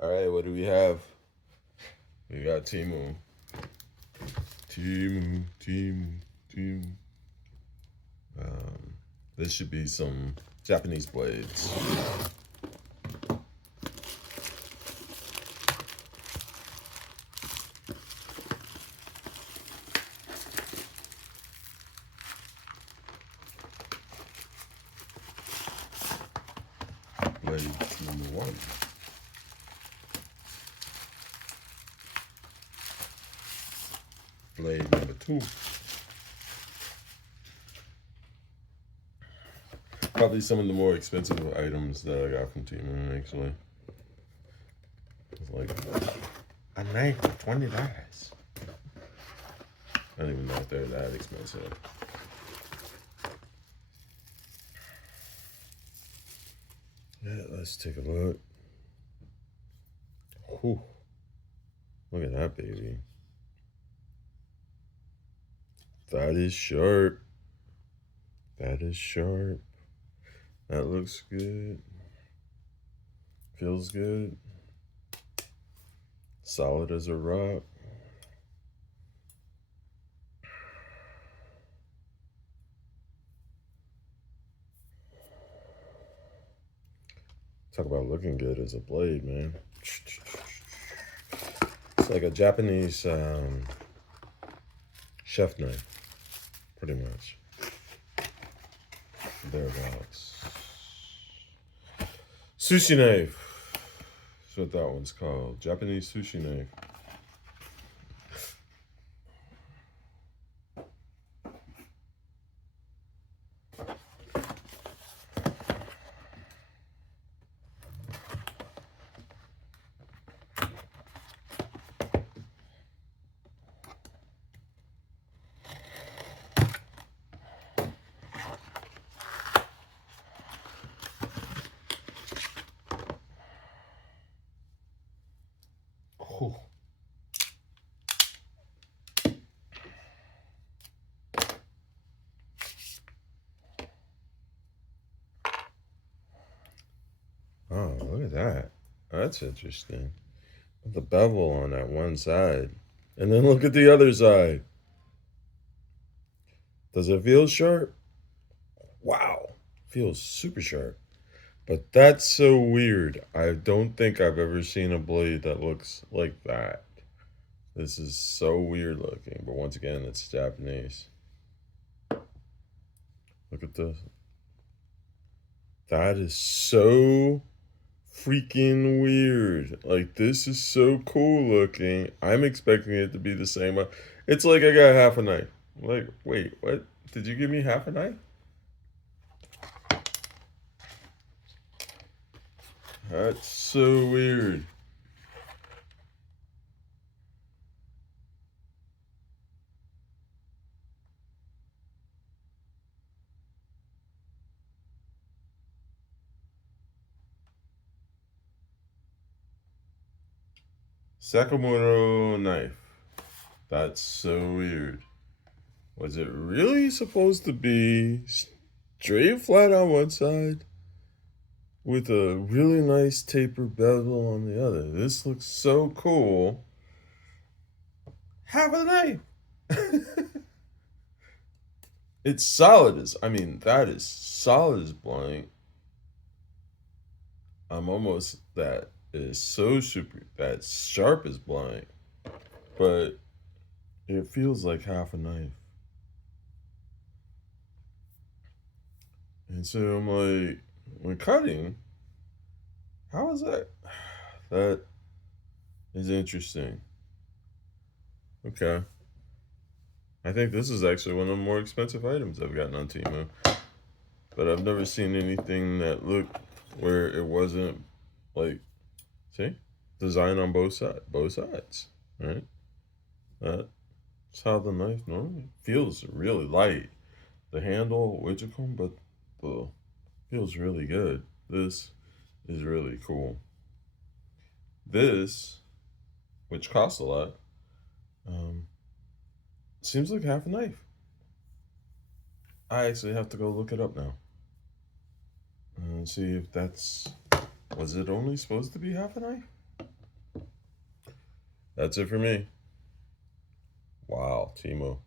All right, what do we have? We got Timu. Timu. This should be some Japanese blades. Blade number 1. Blade number 2. Probably some of the more expensive items that I got from Timu, actually. It's like a knife for $20. I don't even know if they're that expensive. Yeah, let's take a look. Whew. Look at that baby. That is sharp. That is sharp. That looks good. Feels good. Solid as a rock. Talk about looking good as a blade, man. It's like a Japanese chef knife, pretty much. Thereabouts. Sushi knife. That's what that one's called. Japanese sushi knife. Whew. Oh, look at that. That's interesting. The bevel on that one side. And then look at the other side. Does it feel sharp? Wow. Feels super sharp. But that's so weird. I don't think I've ever seen a blade that looks like that. This is so weird looking. But once again, it's Japanese. Look at this. That is so freaking weird. Like, this is so cool looking. I'm expecting it to be the same. It's like I got half a knife. Like, wait, what? Did you give me half a knife? That's so weird. Sakimaru Knife. That's so weird. Was it really supposed to be straight flat on one side with a really nice taper bevel on the other? This looks so cool. Half a knife. It's solid as, I mean, that is solid as blank. I'm almost, that is so super, that's sharp as blank. But it feels like half a knife. And so I'm like, when cutting, how is that? That is interesting. Okay. I think this is actually one of the more expensive items I've gotten on Temu. But I've never seen anything that looked where it wasn't like, see? Design on both sides, right? That's how the knife normally feels really light. The handle, what you call, but the feels really good. This is really cool. This, which costs a lot, seems like half a knife. I actually have to go look it up now and see if that's, was it only supposed to be half a knife? That's it for me. Wow, Timo.